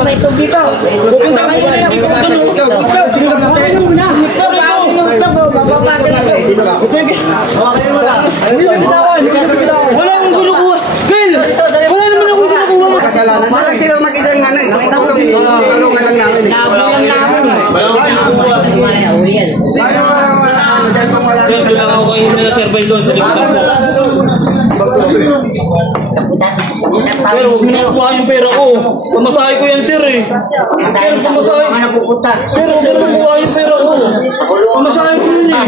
May tug dito. Pupunta ko na yung wala akong kinukuha. Phil! Wala naman akong kinukuha. Kasalanan. Sa lang sila mag-isang ano eh. Tulungan lang namin eh. Wala akong kinukuha. Sir, doon lang ako kayo nila survey doon sa likod ako. Sir, huwag mo nakuha yung pera ko. Pamasahe ko yan, sir eh. Sir, pamasahe. Sir, huwag mo nakuha yung pera ko. Pamasahe ko yun eh.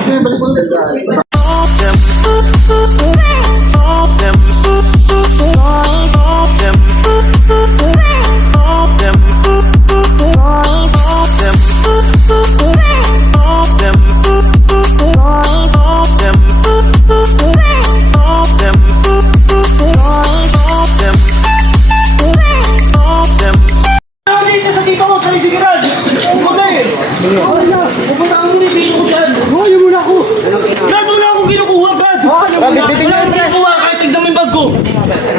Brad, wala akong kinukuha, Brad! Wala akong kinukuha kahit tignan mo yung bag ko!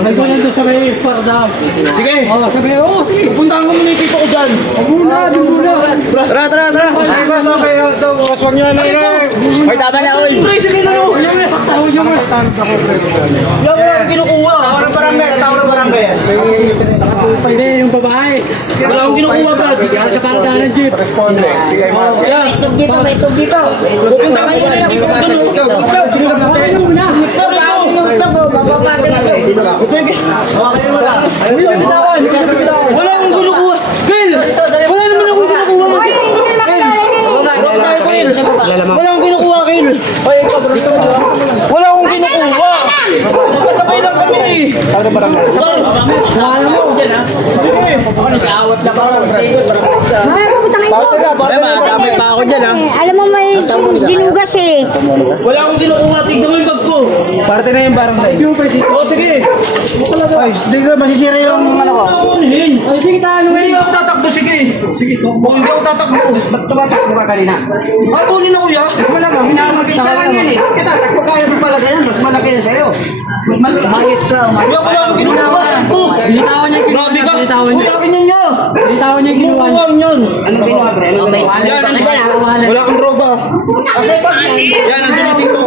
May ko nandun sa may parda. Sige! Sige. Pupuntahan ko muna yung tito ko dyan! Di muna. Tara. Ay, basta kayo. Ito, kaswag nyo na lang. Ay, tama na, oy. Pre, sige na no! Ayaw na, saktaho niyo mo. Wala akong kinukuha! Tawara barangay. Pwede yung babae. Wala akong kinukuha, Brad! Kaya sa parada ng jeep. May tug dito. Pupuntahan ko muna yung tito ko dyan! Ayaw muna. Sige! Wala akong kinukuha! Phil! Wala naman akong kinukuha! Wala akong kinukuha, Phil! Wala akong kinukuha! Magkasabay lang kami eh! Wala mo. Sige! Alam mo may ginugas eh. Wala akong kinukuha! Tignan mo yung bag ko! Parte na yung barangay. Oo, sige! Ay, hindi ka masisira yung ano ko. Wala akong anihin! Ay, sige tayo. Hindi ako tatakbo, sige! Sige, hindi ako tatakbo! Ba't tumatakbo ka kanina? Habulin ako, ya! Wala mo, mag-isa lang yan eh. Kita, takbo kaya mo pala ganyan. Mas malaki yan sa'yo. Umayos ka. Wala akong kinukuha! Oh! Binitawan niya. Grabe ka! Binitawan Uy, niya. akin yan niya! Binitawan niya ginawa niya. Kinukuha niyan! Anong ginawa, pre? Yan, wala kang droga! Yan, nandun yung tito!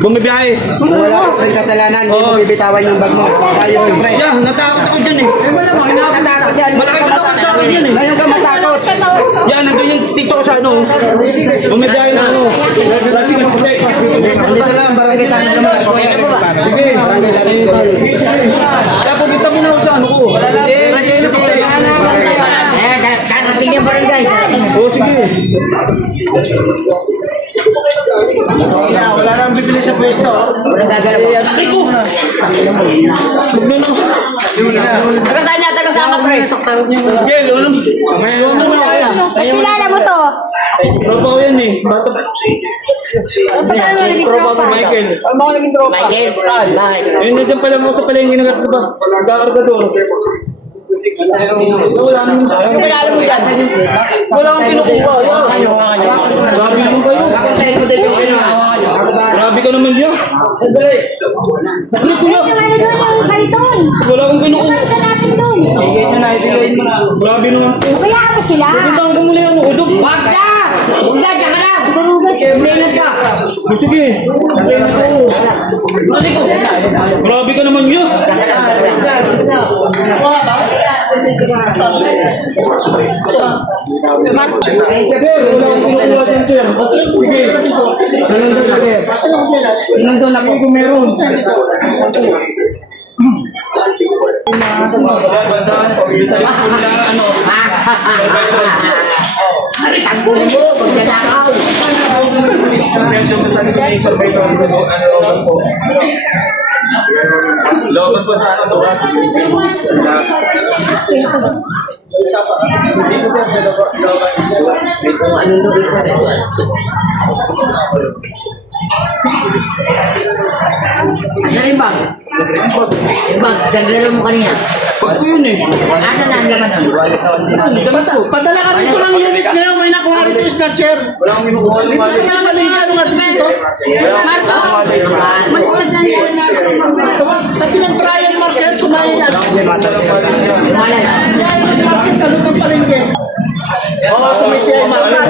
Bumibiyahe! Wala ka rin kasalanan. Hindi mo bibitawan yung bag mo. Tayo, pre. Yan, natakot ako dyan eh! Wala mo. Natakot yan. Malaki katawan sa akin yan eh! Ayaw ka matakot. Yan, nandun yung tito ko sa ano! Bumibiyahe na ano! Sige, puti! Nandito lang, barangay tayo naman. Sige! Kaya pupunta mo na ako sa ano ko! Sige, puti! Karating yung barangay. Oo, sige! Wala nang bibili sa pwesto. Walang gagalap. Aray ko! Huwag na na! Taga saan ka, pre? Saktaho niya. Gel, alam! Huwag na na kaya! Kilala mo to? Tropa ko yan eh! Bata pa! Tropa ko, Michael! Ano mga naging tropa? Michael. Ayun, nandiyan pala mo sa palengke ng gatlo ba? Nagkakargador. Kilala mo yan. Wala akong kinukuha. Grabe naman kayo. Grabe ka naman yan. Ano kuya? Wala akong kinukuha. Ibigay nyo na, ibigay mo na. Grabe naman. Kaya mo sila. Puntahan ko muna yung udog. Wag ka! Diyan ka lang! Marugas ka! Sige. Kasi ko. Grabe ka naman yan. Sir, wala akong kinukuha dyan, sir. Sige. Nandun ako. Kung meron. Tanggol mo! Pagkasakaw! Lobat po sa ano ba? Ano yung bag? Yung bag, dagdala mo kanina. Ba't ko yun eh? Ano na ang laman nun? Padala ka rito ng unit ngayon. May nakuha rito yung snatcher. Wala akong kinukuha. Di ba sa mga malingka nung address ito? Sa pinang trial market, sumayan. Malay. Market sa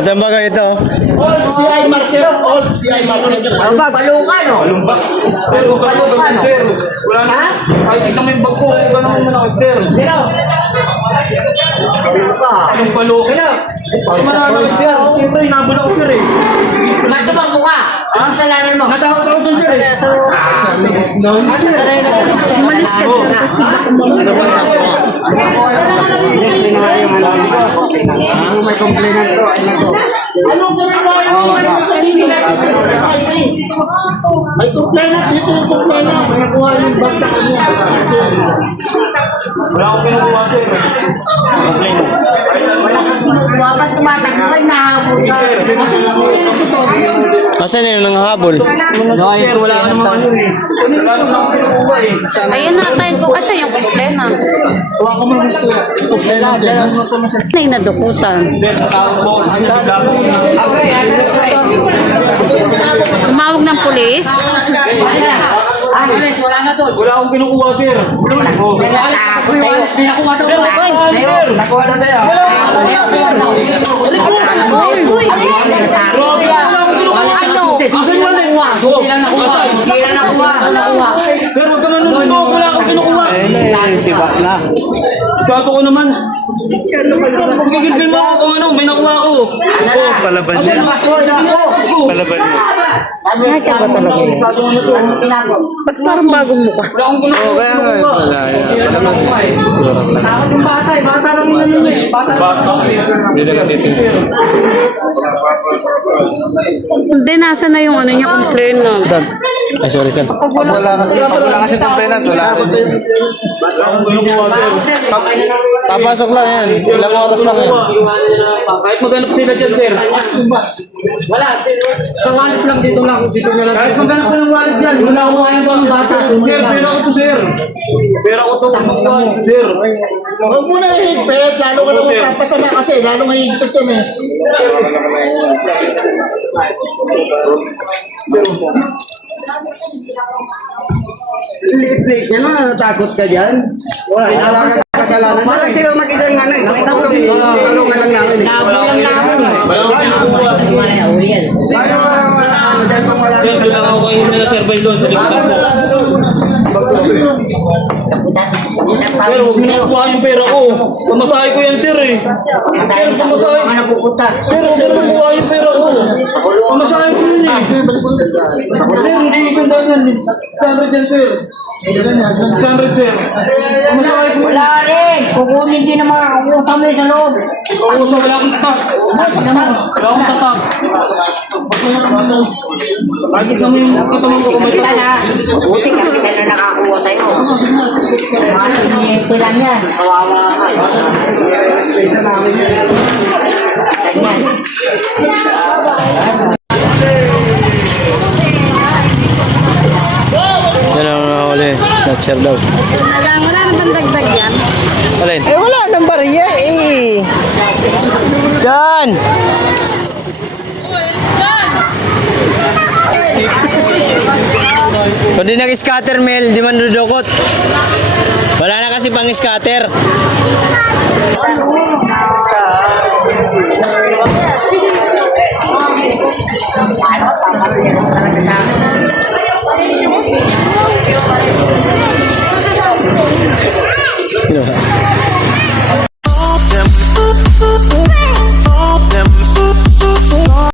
Ito ba kayo ito? Old CI market. Old CI market. Balukan, no? Sir, huwag ka naman ganun, sir. Wala na. Kahit ikaw may bag ko, huwag ka naman manakot, sir. Sino? Anong palo ka na? Mananakot, sir. Siyempre, inabot ako, sir, eh. Ba't ka bang mukha? Ano kasalanan mo? Natakot ako dun, sir, eh. Umalis ka dito kasi baka Ang may complainant to, ay nako. Anong ginagawa mo sa sarili natin sa may complainant dito yung complainant. Nakuha yung bag sa kanya. Wala akong kinukuha, sir. Wala kang kinukuha. Ba't tumatakbo kayo nahabol ka? Kasi complainant ito. Asan yun ang habol? Sir, wala ka naman ano, eh. Wala naman akong kinukuha, eh. ayun na, tayo ko kasi yung problema. Kuha ko mo gusto. Complainant yan. Ay, nadukutan. Sir, natawag mo ako sa kanya. Bigla ko. Tumawag ng pulis. Wala akong kinukuha, sir. Oh. Natatakot kayo. Sir, Nakuha na sa'yo. Uy, grabe, wala akong kinukuha. Asan yan, eh? Hindi lang nakuha. Sir, huwag ka manunod. Wala akong kinukuha. Siba na. Sabi ko naman. Magigilpin mo ako kung ano, may nakuha ako. Oh, Palaban asan niya. ako? Palaban niya. Sabi ko na to. ba't parang bagong mukha? Wala akong kinukuha. Hindi, nasa na yung ano niya, complainant. Ay, sorry, sir. Wala kasi complainant, wala rin. Wala akong kinukuha, sir. Papasok lang yan. Ilang oras lang yan. Kahit maghanap sila dyan, sir. Kahit maghanap ko ng wallet dyan. Wala akong sir, pera ko to, sir. Pera ko to. Sir. Huwag mo na higpit. Lalo ka naman papasama kasi. Lalo mahigpit yun eh. Liit-liit yan, natakot ka dyan. Wala kang kasalanan. Wala silang mag-isang ano eh. Tulungan lang namin eh. Nabulang namin eh. Wala akong kinukuha. Sir, doon lang ako kayo nila, sir, Bel, doon sa likutan mo. Sir, huwag mo nakukuha yung pera ko. Pamasahe ko yan, sir, eh. Sir, pamasahe. Sir, huwag mo nakukuha yung pera ko. Pamasahe ko yun, eh. Sir, hindi isang dagan. 100 yan, sir. 100, sir. Pamasahe ko yun. Wala rin. Kukunin din ang mga utang mo sa loob. Oo, so wala akong tatak. Wala akong tatak. Bakit kami yung katamang ko kumay Kita na. Buti ka kita na nakakuha sa'yo. Mga lang yan. Kawawa ka. Ganyan. Yan ang nakahuli. Snatcher daw. Wala naman dagdag yan. Alin? Eh wala nang bariya eh. Yan! Kung di nag-scatter, Mel, di man dudukot. Wala na kasi pang scatter. Ano?